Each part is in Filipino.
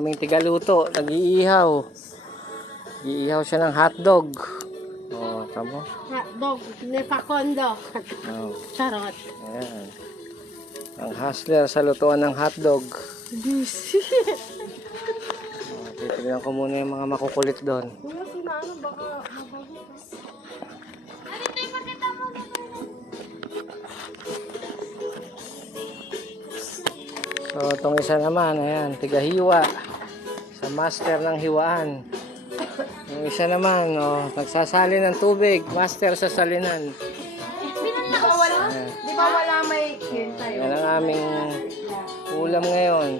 aming tigaluto, nag-iihaw. Iihaw siya ng hotdog. Oh, tamo. Hotdog, nepakondo. Oh, Charot. ayan. Ang hustler sa lutuan ng hotdog. Oh, titignan ko muna yung mga makukulit doon. Kuya, sinaano baka mabago ka. So, itong isa naman, ayan, tigahiwa. Sa master ng hiwaan. Yung isa naman, oh, nagsasali ng tubig. Master sa salinan. Di ba wala may yun tayo? Yan ang aming ulam ngayon.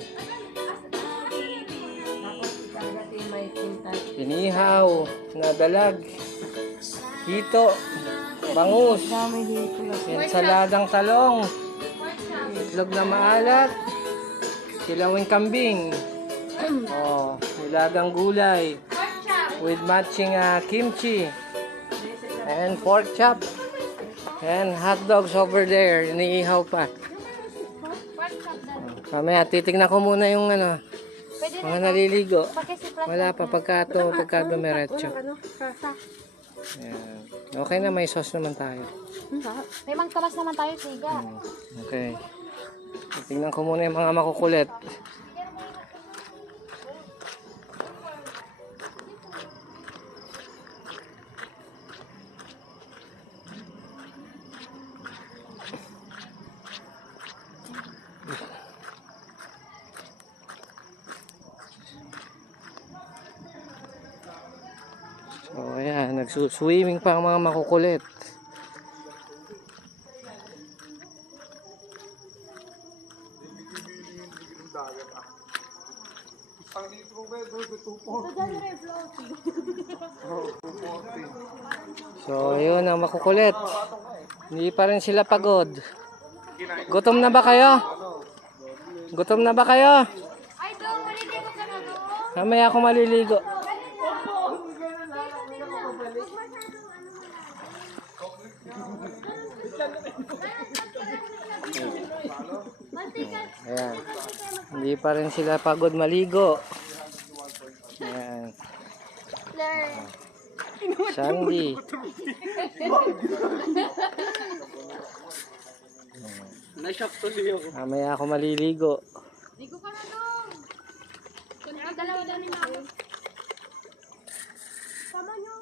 Inihaw, nadalag, hito, bangus, ensaladang talong, itlog na maalat, kilawing kambing, oh, nilagang gulay, with matching kimchi, and pork chop, and hot dogs over there, iniihaw pa. Mamaya, titignan ko muna yung ano, mga naliligo. Wala pa, pagka dumiretso. Ayan. Okay na, may sauce naman tayo. May mangkamas naman tayo, siga. Okay. Tingnan ko muna yung mga makukulit. So, ayan, nagsuswimming pa ang mga makukulit. So, ayun ang makukulit. Hindi pa rin sila pagod. Gutom na ba kayo? Gutom na ba kayo? Ay, doon, maliligo ka na doon. Mamaya ako maliligo. Ayan. Hindi pa rin sila pagod maligo. Ayan. Sandy. Mamaya ako maliligo. Ligo ka na doon. Dalawa doon ni mama. Sama nyo.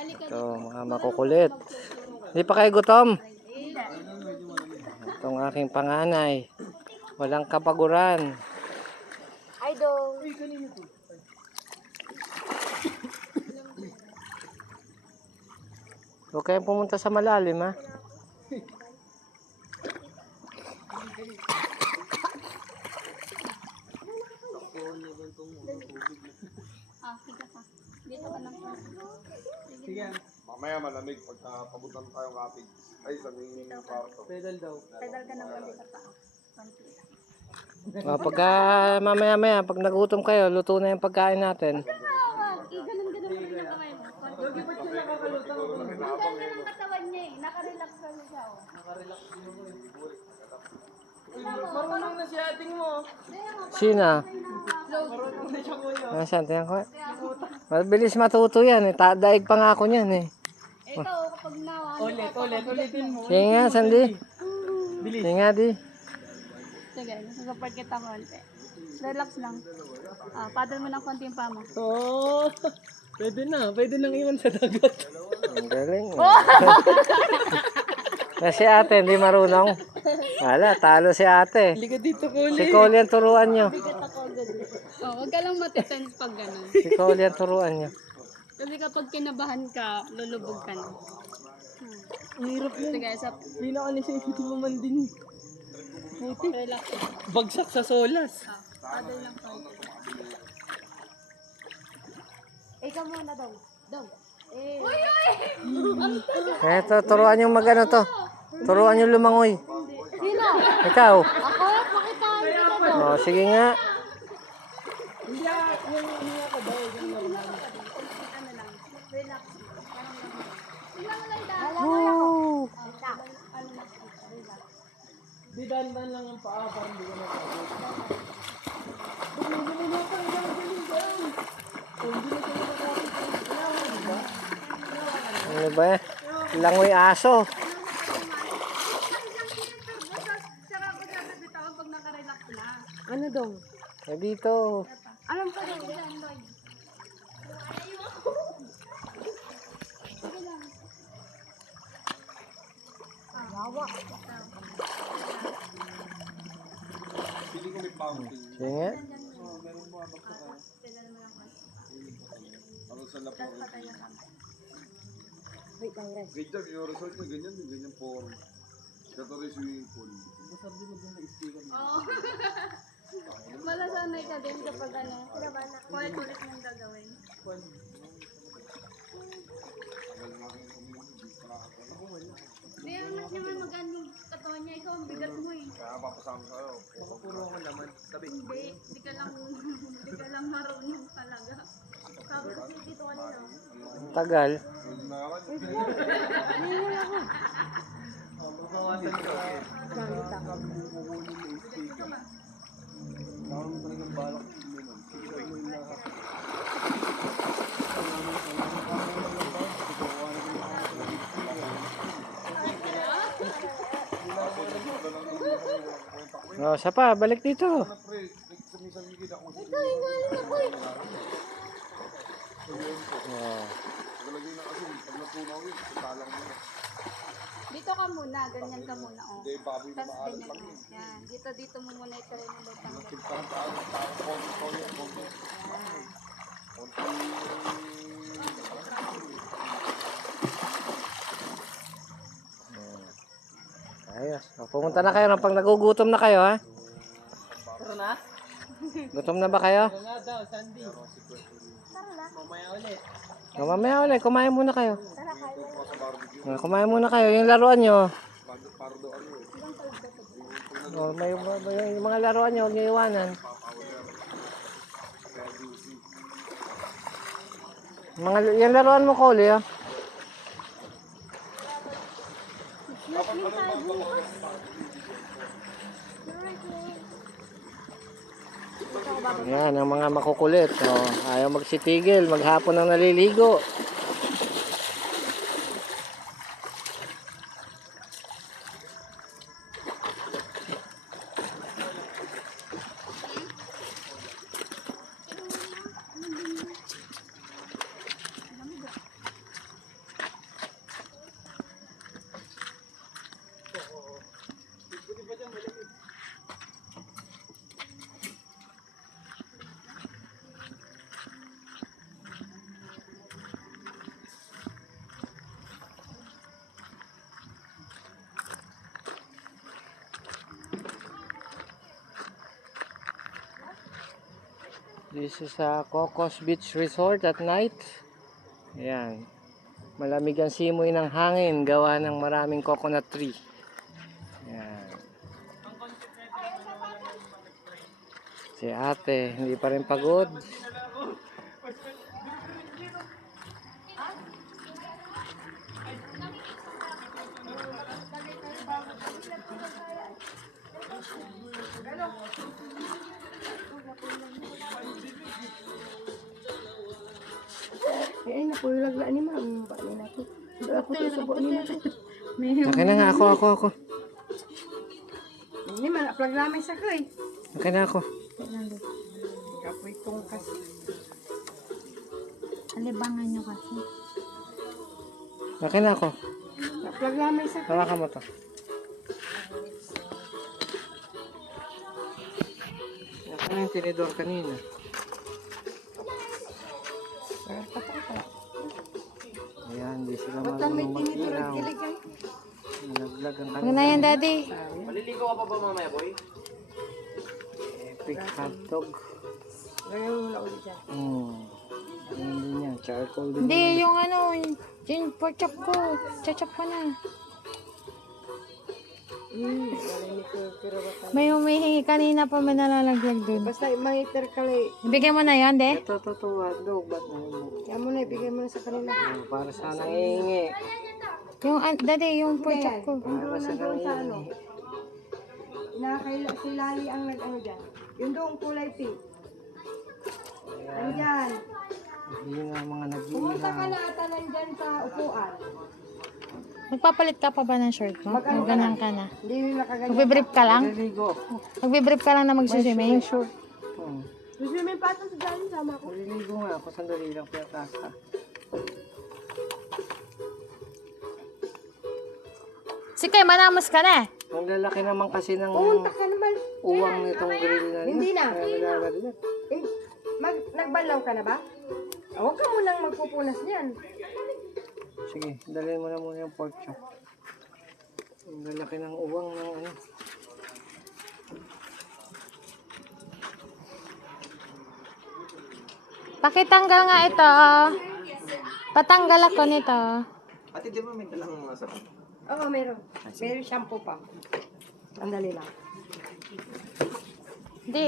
Ito, mga makukulit. Hindi pa kayo gutom? Itong aking panganay. Walang kapaguran. Ay, doon. Huwag kayong pumunta sa malalim, ha? Siga ka. Dito ka lang. Sige. Mamaya malamig pagka pabutan tayong kapig. Ay, sa may kwarto. Pedal daw. Pedal ka ng konti sa paa. Pagka mamaya-maya, pag nagutom kayo, luto na yung pagkain natin. Ganun-ganun rin yung kamay mo. Yogi, ba't siya nakakalutang? Ang ganda ng katawan niya eh. Naka-relax ka na siya. Marunong na si ating mo. Sina? Marunong na siya kuya. Nasaan? Tingnan ko. Mabilis matuto yan eh. Daig pa nga ako niyan eh. Ito, kapag nawa. Ulitin mo. Sige nga, Sandy. Bilis. Sige nga, di. Sige, support kita konti. Relax lang. Paddle mo ng konti yung paa mo. Oh, pwede nang iwan sa dagat. Ang galing. Si ate, hindi marunong. Wala, talo si ate. Liga dito Kuli. Si Coley ang turuan nyo. Huwag ka lang matitense pag gano'n. Si Coley ang turuan nyo. Kasi kapag kinabahan ka, lulubog ka na. Ang hirap yan. Sige, sa Pinaka-necessity mo man din. relax. Bagsak sa solas. Paddle lang konti. Ikaw muna daw. Daw. Uy! Eto, turuan yung magano to. Turuan yung lumangoy. Sino? Ikaw. Ako? Makitaan kita daw. O, sige nga. Hindi yung hiya ko daw. Ano lang, relax. Tingnan mo lang dahil. Woo! Ano lang, relax. Di dandan lang ang paa para hindi ka napagod. Ano ba yan? Langoy aso. Sarap ko sa bitawan pag nakarelax na. Ano dong? Eh dito. Alam ko rin dyan, Lloyd. Sige lang. Wawa. Pili ko may fountain. Sige nga. Ako sa lapang. Wait lang, Res. Ganyan, yung resort niya, ganyan, ganyan form. Kato rin swimming pool. Oo. Malasanay ka din kapag ano, ulit mong gagawin. Hindi naman magano yung katawan niya. Ikaw ang bigat mo eh. Kaya papasama sa'yo. Hindi ka lang marunong talaga. Sabi ko dito kanina. Ang tagal. Pwede na ako. Oh, isa pa, balik dito. Oh. Dito ka muna, ganyan ka muna. Oh. Hindi, baboy na Tapos maalat ganyan lang ka. yun. Yan. Dito mo muna i-try na ba itang Parang konti. Ayos. O, pumunta na kayo pag nagugutom na kayo, ha? Tara na. Gutom na ba kayo? Tara na daw, Sandy. Mamaya ulit. O, mamaya ulit, kumain muna kayo. Kumain muna kayo. Yung laruan nyo. O, yung mga laruan nyo, huwag nyo iwanan. Yung laruan mo, Cole, ha? Yan, ang mga makukulit. Oh, ayaw magsitigil, maghapon nang naliligo. This is a Cocos Beach Resort at night. Ayan. Malamig ang simoy ng hangin gawa ng maraming coconut tree. Ayan. Si ate, hindi pa rin pagod. Ay, napulag na ni ma'am. Bali na to. Ako to sa buwan nila. Okay na nga, ako. Ini man, aplag namin sa koy. Okay na ako. Kapoy tungkas. Alibangan nyo kasi. Okay na ako. Aplag namin sa koy. Hawakan mo to. Ako na yung tinidor kanina. Ayan, di sila Ba't lang may marunong tiniturag mag-ilaw. kiligay? Nalaglag ang Ano na yan, Daddy? Maliligo ka pa ba mamaya, boy? epic hotdog. Ngayon mo na ulit dyan. Ayun din yan, charcoal din. Hindi, yung ano, yung pork chop ko. Chachap ko na. Narinig ko, pero baka. May humihingi kanina pa may nalalaglag dun. Basta mahiter ka lang. Ibigay mo na yan, de? Ito, hotdog. Ba't na mo? Kaya mo na, ibigay mo na sa kanila. Para sa nangihingi. Yung, Daddy, yung pork chop ko. Para sa nangihingi. Si Lali ang nag-ano dyan. Yung doong kulay pink. Nandyan. Hindi nga mga Pumunta ka nag-iihaw. na ata nandyan sa upuan. Magpapalit ka pa ba ng shirt mo? Mag-ano Ganun ka na. Hindi rin nakaganyan. Magbe-brief ka lang? Maliligo. Magbe-brief ka lang na magsiswimming? Sure. Gusto mo yung pato sa dyan, sama ko. Maliligo nga ako. Sandali lang kaya kaka. Sige, manamos ka na eh. Ang lalaki naman kasi ng Pumunta ka naman. uwang nitong grill na Hindi na. Kaya nilalaglag. Eh, nagbanlaw ka na ba? Huwag ka munang magpupunas niyan. Sige, dalhin mo na muna yung pork chop. Ang lalaki ng uwang ng ano. Pakitanggal nga ito. Patanggal ako nito. Ate, di ba may dalang mga sarap? Oo, meron. Meron shampoo pa. Sandali lang. Hindi.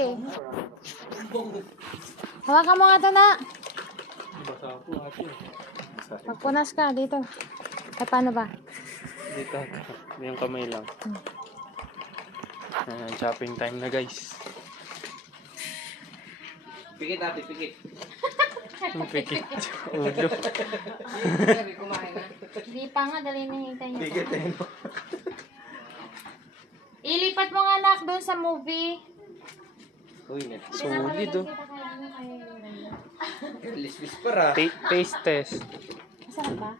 Hawakan mo nga ito na. Basa ako ate. Magpunas ka dito. Ay, paano ba? Dito, yung kamay lang. Shopping time na guys. Pikit ate, pikit. Pikit. Ulo. Hindi pa nga, dali na hintay niya. Pikit eh, no? Ilipat mo nga anak doon sa movie. Uy, net. Solid oh. Kita Lisbis para. Taste test. Masarap ba?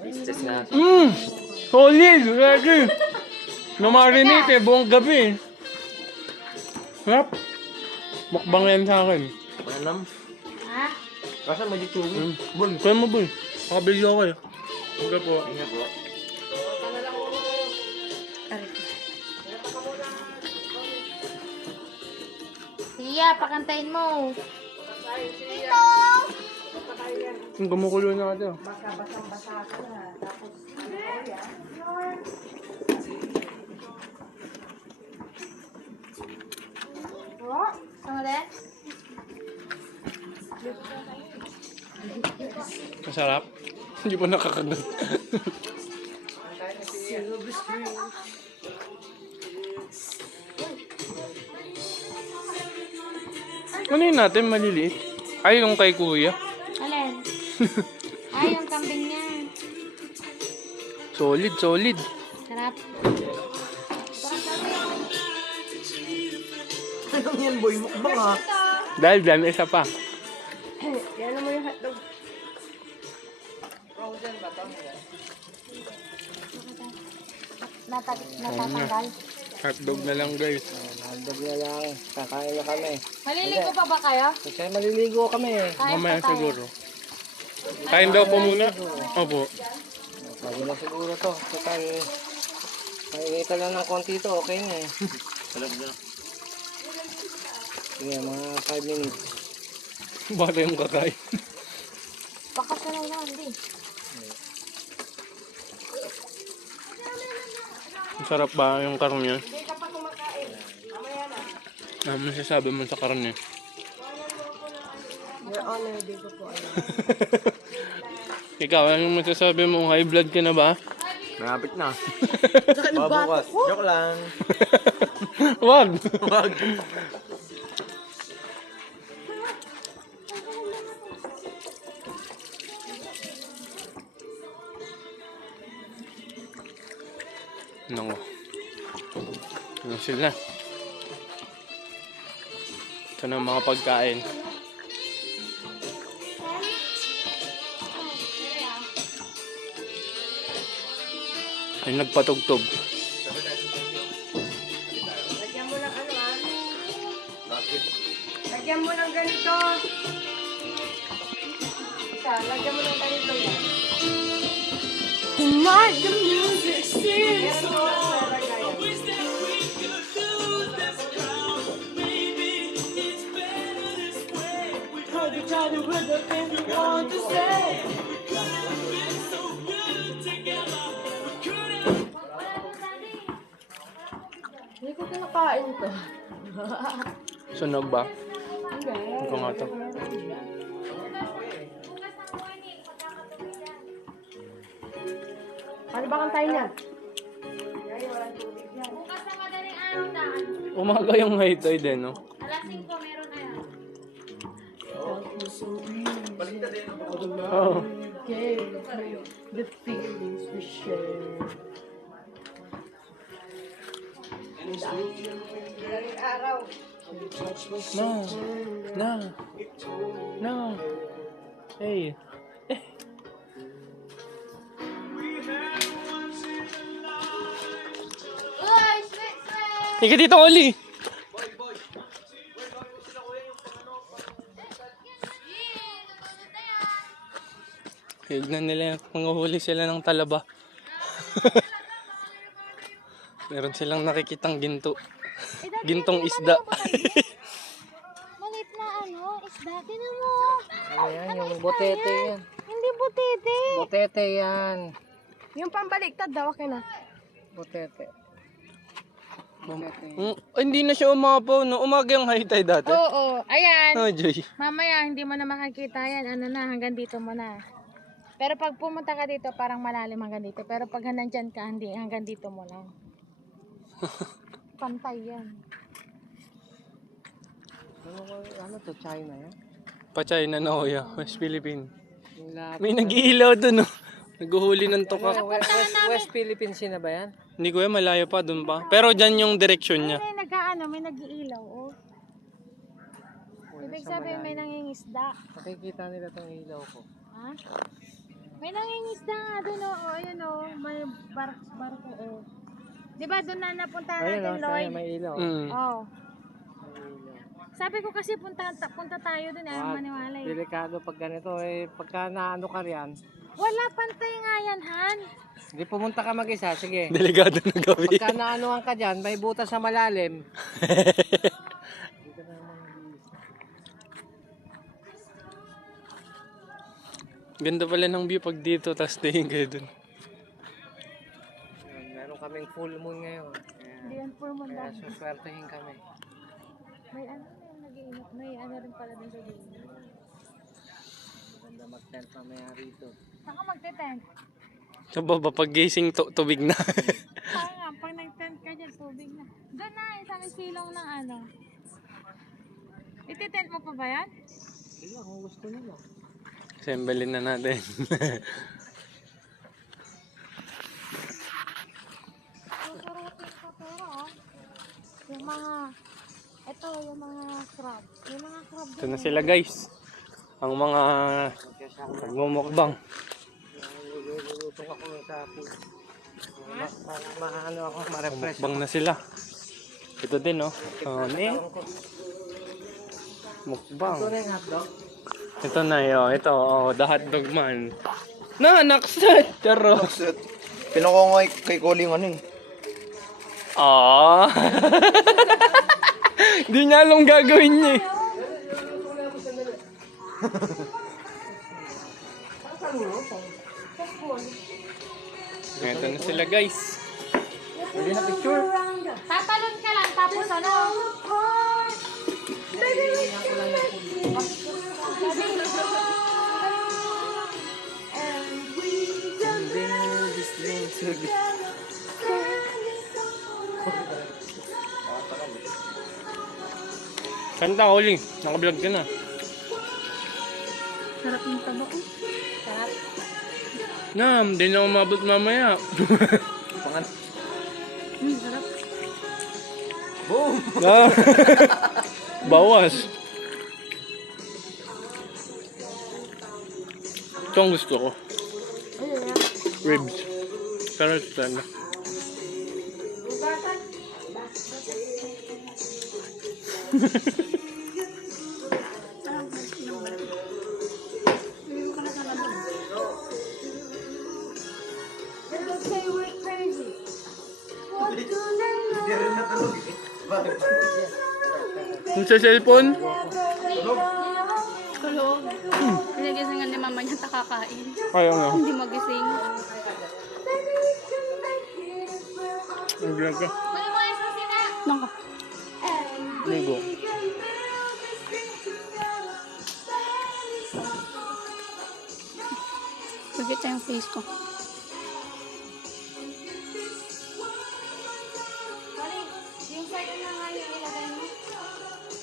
Taste test na. Solid! Ready! Namarinate eh, buong gabi. Sarap. Mukbang yan sa akin. Manam. Ha? Kasa magic chewing. Bul, kaya mo bul. Makabili ako eh. Huwag po. Ingat po. Siya, pakantayin mo. Yung gumukulo na ito. Basa-basang-basa ka na. Tapos, Oh, sama deh. Masarap. Hindi pa nakakagat. Ano yun natin maliliit? Ay, yung kay kuya. Alin? Ay, yung kambing niya. Solid, solid. Sarap. Anong yan boy? Mukbang ha? Dahil dyan, isa pa. yan mo yung hotdog. Natatanggal. Hotdog na lang guys. Handog na lang. Kakain na kami. Maliligo pa ba kayo? Kasi maliligo kami. Kain Mamaya pa tayo. siguro. Kain daw po muna. Opo. Bago na siguro to. Total, makikita lang ng konti to. Okay na eh. Sige, mga 5 minutes. Baka yung kakain. Baka sanay na, hindi. Masarap ba yung karon niya? Ano masasabi mo sa karon niya? Your Honor, di ko po alam. Ikaw, anong masasabi mo? High blood ka na ba? Malapit na. Pabukas. Joke lang. Wag! Wag! Nako. Ano sila? Ito na ang mga pagkain. Ay, nagpatugtog. Lagyan mo ng ano Lagyan mo ng ganito. Isa, lagyan mo ng ganito yan. Tonight the music sings. Meron mo sa lagayan. Hindi ko kinakain to. Sunog ba? Ito nga to. Ano ba kantayin niya? Bukas na madaling Umaga yung high tide eh, no? Alas 5 meron na yan. Oo. The feelings we share. Araw. No. Hey. Uy, sweet! Ika dito, Oli. Hignan nila yung panguhuli sila ng talaba. Meron silang nakikitang ginto. Gintong isda. Malit na isda. Tinan mo. Ano yan? Yung botete yan. Hindi butete. Botete yan. Yung pambaliktad daw, akin na. Botete. Hindi na siya umapaw, no? Umaga yung high tide dati. Oo, ayan. Oh, Joy. Mamaya, hindi mo na makakita yan. Ano na, hanggang dito mo na. Pero pag pumunta ka dito, parang malalim hanggang dito. Pero pag nandyan ka, hindi, hanggang dito mo lang. Pantay yan. Ano to? China yan? Pa-China na Kuya, West Philippine. Yung lapit. May nag-iilaw doon, no? Naghuhuli ng tukak. West Philippines na ba yan? Hindi Kuya, malayo pa, doon pa. Pero dyan yung direksyon niya. May nag-iilaw, oh. Ibig sabihin, may nangingisda. Nakikita nila tong ilaw ko. Ha? May nangingisda nga doon, oh. Ayun, oh. May barko, oh. Di ba doon na napunta Ayun natin, o, Lloyd? may ilaw. Mm. Oh. Sabi ko kasi punta tayo doon, ayaw maniwala eh. Delikado pag ganito eh. Pagka naano ka riyan, Wala, pantay nga yan, Han. hindi pumunta ka mag-isa, sige. Delikado na gabi. Pagka naanuhan ka dyan, may butas sa malalim. Ganda pala ng view pag dito, tapos tingin kayo dun. Meron kaming full moon ngayon. Hindi yan for mo Kaya suswertehin kami. May ano may ano rin pala din sa dulo. Maganda mag-tent mamaya rito. Saan ka magte-tent? Sa baba, pag gising, tubig na. Kaya nga, pag nag-tent ka dyan, tubig na. Doon na, isang silong ng ano. Iti-tent mo pa ba yan? Hindi lang, kung gusto nila. Assemblin na natin. Susurutin ko pero yung mga yung mga crab. Yung mga crab Ito na sila guys. Ang mga nagmumukbang. Luluto ako sa pool. Maano ako, ma-refresh. Mukbang na sila. Ito din, no? Mukbang. Ito na yung hotdog. Ito na yun. Ito, the hotdog man. Na, nakset! Charo. Pinakongay kay Koling ano eh. Ah. Di niya alam gagawin niya eh. Ito na sila guys. Pwede na picture. Tatalon ka lang, tapos ano? Kanta, Oli. Naka-vlog ka na. Sarap ng tabo. Sarap. Di na umabot mamaya. Sarap. Boom! Bawas. Ito ang gusto ko. Ribs. Pero ito na. Yung sa cellphone? Tulog. Pinagisingan ni mama niya takakain. Ayaw nga. Hindi magising. Ang vlog ka. Kunin mo yung susina. Naka. Ligo. Pagkita yung face ko. Yung sa'yo na nga yung ilagay mo.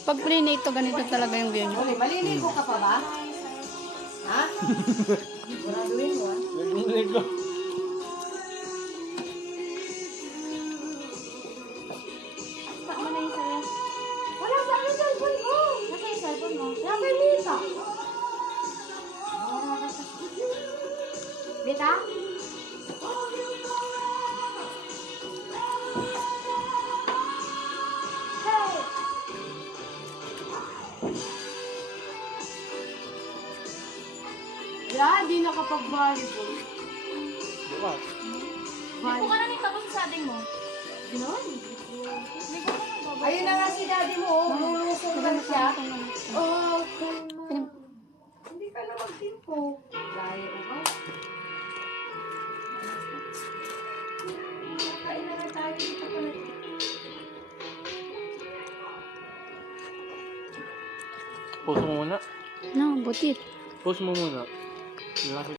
Pag plinate ganito talaga yung view niyo. Okay, maliligo ka pa ba? Ha? Siguraduhin mo, ah. Lego. Pa mo na yung sa'yo. Wala sa akin cellphone ko. Nasa yung cellphone mo? Kaya kay Mita. Dita? Wala, di nakapag-volleyball. Bukas. Lipo ka na nito tapos sa sading mo. Gano'n? Ayun na nga si daddy mo, oh. Malulusong lang siya. Oh, hindi ka na magtimpo. Laya ko ba? Kain na nga tayo dito pa na. Post mo muna. No, butit. Post mo muna.